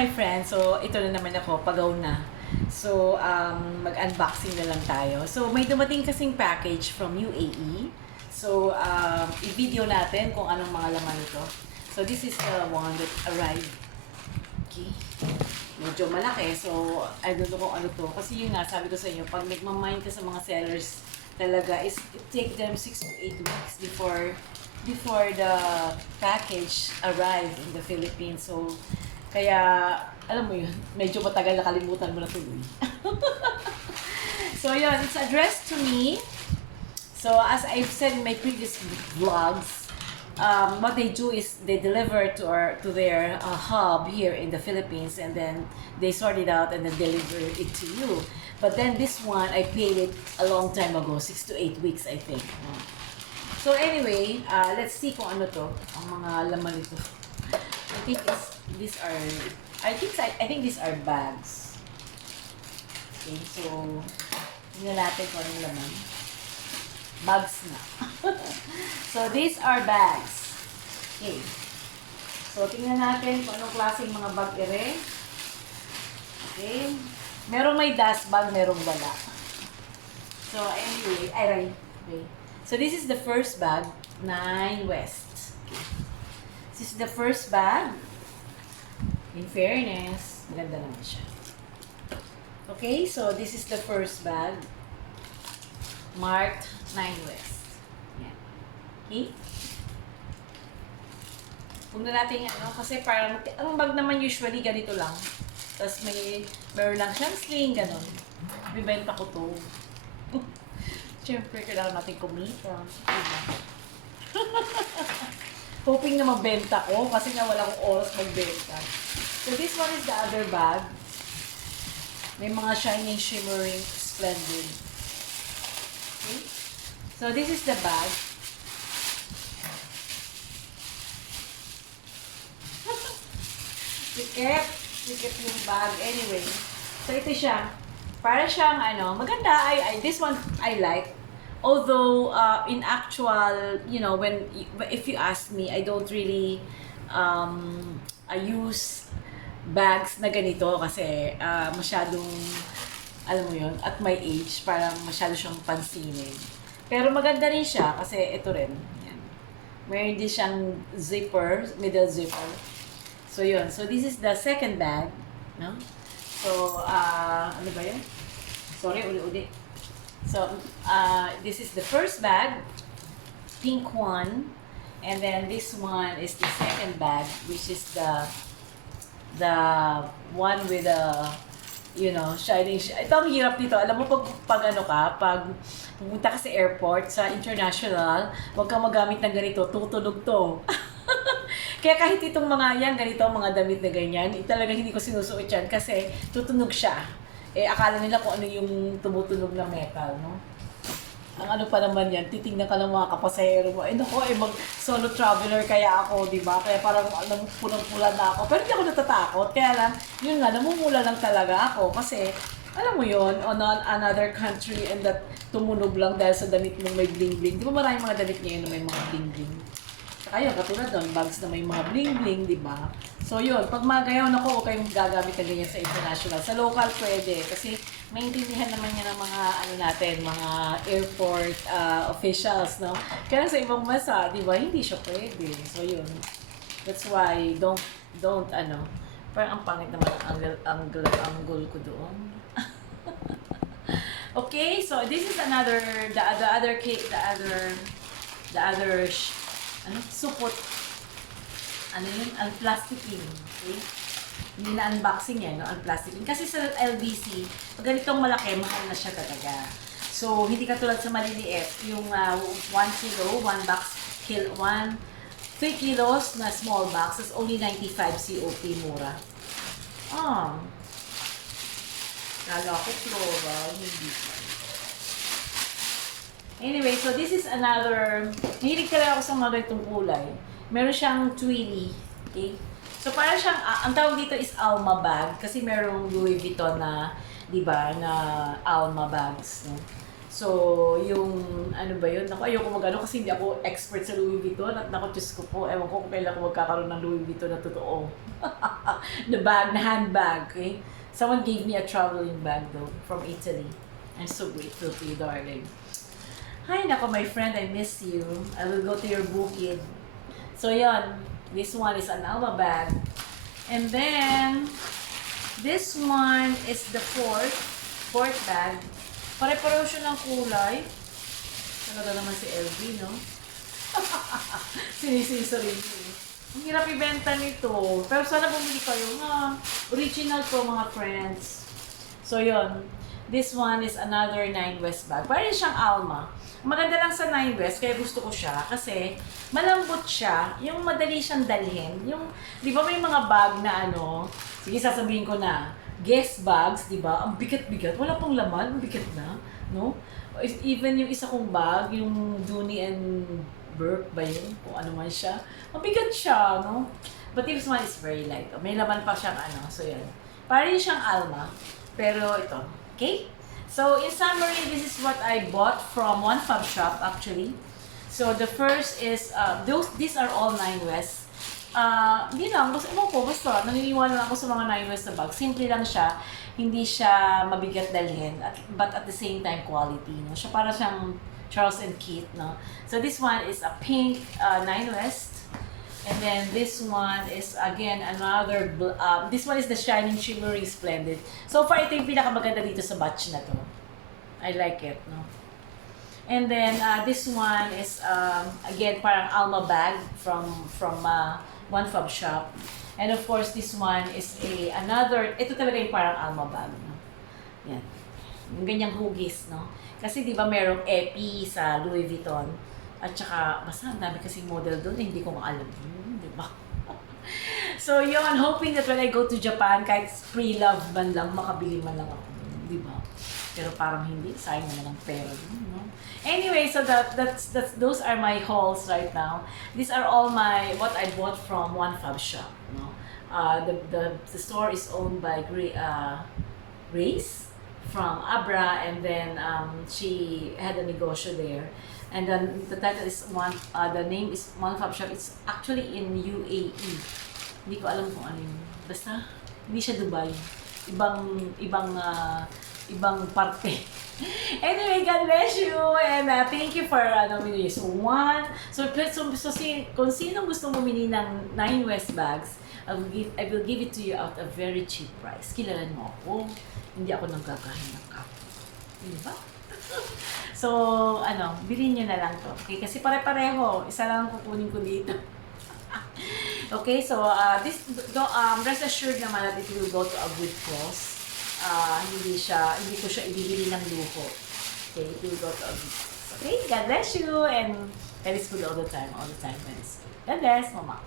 my friend. So, ito na naman ako, pagaw na. So, mag-unboxing na lang tayo. So, may dumating kasing package from UAE. So, i-video natin kung anong mga laman ito. So, this is the one that arrived. Okay. Medyo malaki. So, I don't know kung ano to. Kasi yun nga, sabi ko sa inyo, pag nagmamind ka sa mga sellers, talaga is it take them 6 to 8 weeks before the package arrive in the Philippines. So, kaya, alam mo yun, medyo matagal nakalimutan mo na tuloy. So, yun, it's addressed to me. So, as I've said in my previous vlogs, what they do is they deliver to their hub here in the Philippines, and then they sort it out and then deliver it to you. But then this one, I paid it a long time ago, 6 to 8 weeks, I think. So anyway, let's see kung ano to, ang mga laman nito. I think these are, I think these are bags. Okay, so tingnan natin kung anong laman. Bags na. So these are bags. Okay. So tingnan natin kung anong klaseng mga bag ere. Okay. Merong may dust bag, merong wala. So anyway, okay. So this is the first bag, 9 West. Okay. This is the first bag. In fairness, maganda naman siya. Okay, so this is the first bag. Marked 9 West. Yan. Okay? Huwag na natin ano, kasi parang, ang bag naman usually ganito lang. Tapos meron lang siyang sling, ganon. Bibenta ko to. Siyempre, kailangan natin kumita. Diba? Hoping na magbenta ko kasi nga wala akong oras magbenta. So this one is the other bag. May mga shining, shimmering, splendid. Okay? So this is the bag. Sikip yung bag. Anyway, so ito siya. Para siyang ano, maganda. This one I like. Although in actual, you know, if you ask me, I don't really I use bags na ganito kasi masyadong, alam mo yun, at my age, parang masyado siyang pansinin. Pero maganda rin siya kasi ito rin. Yan. Meron din siyang zipper, middle zipper. So yun. So this is the second bag. No? So, ano ba yun? Sorry, uli-uli. So, this is the first bag, pink one, and then this one is the second bag, which is the one with the, you know, shining. Ito ang hirap dito. Alam mo, pag ano ka, pag pumunta ka sa airport, sa international, huwag kang magamit ng ganito, tutunog to. Kaya kahit itong mga yan, ganito, mga damit na ganyan, talagang hindi ko sinusuot yan kasi tutunog siya. Eh, akala nila kung ano yung tumutunog na metal, no? Ang ano pa naman yan, titignan ka ng mga kapasahero mo. Eh, naku, mag-solo traveler kaya ako, di ba? Kaya parang pulang-pula na ako. Pero hindi ako natatakot. Kaya lang, yun nga, namumula lang talaga ako. Kasi, alam mo yun, on another country and that tumunog lang dahil sa damit mong may bling-bling. Di ba maraming mga damit ngayon na may mga bling-bling? Ayun, katulad doon, bags na may mga bling-bling, di ba? So yun, pag magayon ako, huwag kayong gagamit ng ganyan sa international. Sa local, pwede. Kasi maintindihan naman yan ng mga, ano natin, mga airport officials, no? Kaya sa ibang bansa, di ba, hindi siya pwede. So yun. That's why, don't, ano, parang ang pangit naman ang angle ko doon. Okay, so this is another, the other ano, supot. Ano yun? Unplasticing. Okay? Hindi na unboxing yan, no? Unplasticing. Kasi sa LBC, pag ganitong malaki, mahal na siya talaga. So, hindi katulad sa maliliit. Yung 1 kilo, 1 box, 3 kilos na small box is only 95 COP mura. Kala ko floral, hindi pa. Anyway, so this is another, hilig talaga ako sa mga itong kulay. Meron siyang twilly, okay? So para siyang, ang tawag dito is Alma bag, kasi merong Louis Vuitton na, di ba, na Alma bags, no? So, yung, ano ba yun? Naku, ayoko mag-ano kasi hindi ako expert sa Louis Vuitton. At naku, Diyos ko po, ewan ko kung kailan ako magkakaroon ng Louis Vuitton na totoo. The bag, na handbag, okay? Someone gave me a traveling bag though, from Italy. I'm so grateful to you, darling. Hi, nako, my friend, I miss you. I will go to your bukid. So, yon. This one is an Alma bag. And then, this one is the fourth bag. Pare-pareho siya ng kulay. Talaga naman si LV, no? Sinisisa rin siya. Ang hirap ibenta nito. Pero sana bumili kayo, ha? Original to, mga friends. So, yon. This one is another Nine West bag. Parang siyang Alma. Maganda lang sa Nine West, kaya gusto ko siya. Kasi malambot siya. Yung madali siyang dalhin. Yung, di ba may mga bag na ano, sige sasabihin ko na, Guess bags, di ba? Ang bigat-bigat. Wala pang laman, ang bigat na. No? Even yung isa kong bag, yung Dooney and Burke ba yun? Kung ano man siya. Ang bigat siya, no? But this one is very light. May laman pa siyang ano. So, yan. Parang siyang Alma. Pero ito. Okay? So, in summary, this is what I bought from one fab shop, actually. So, the first is, these are all Nine West. Hindi lang, gusto ko, basta naniniwala lang ako sa mga Nine West na bag. Simple lang siya, hindi siya mabigat dalhin, but at the same time quality, no? Siya para siyang Charles and Keith, no? So this one is a pink Nine West, and then this one is again another, this one is the Shining Shimmery Splendid. So far, ito yung pinakamaganda dito sa batch na to. I like it, no? And then this one is again parang Alma bag from one fab shop. And of course, this one is another, ito talaga yung parang Alma bag, no? Yan. Yung ganyang hugis, no? Kasi di ba merong epi sa Louis Vuitton, at saka, basta ang dami kasing model doon, hindi ko maalam. Di ba? So yun, hoping that when I go to Japan, kahit pre-love man lang, makabili man lang ako. Di ba? Pero parang hindi, sayang naman ang pera doon, no? Anyway, so that's those are my hauls right now. These are all what I bought from one fab shop, no? The store is owned by Grace from Abra, and then she had a negosyo there. And then the title is the name is One Fab Shop. It's actually in UAE. Hindi ko alam kung ano yun. Basta, hindi siya Dubai. Ibang parte. Anyway, God bless you, and thank you for binili. So kung sino gusto bumili ng Nine West bags, I will give it to you at a very cheap price. Kilalan mo ako. Hindi ako nagkakahin ng kapo. Di ba? So, bilhin nyo na lang to. Okay? Kasi pare-pareho. Isa lang ang kukunin ko dito. Okay? So, rest assured naman that it will go to a good cause. Hindi ko siya ibibili ng luho. Okay? It will go to a good cause. Okay? God bless you, and that is good all the time, friends. God bless, Mama.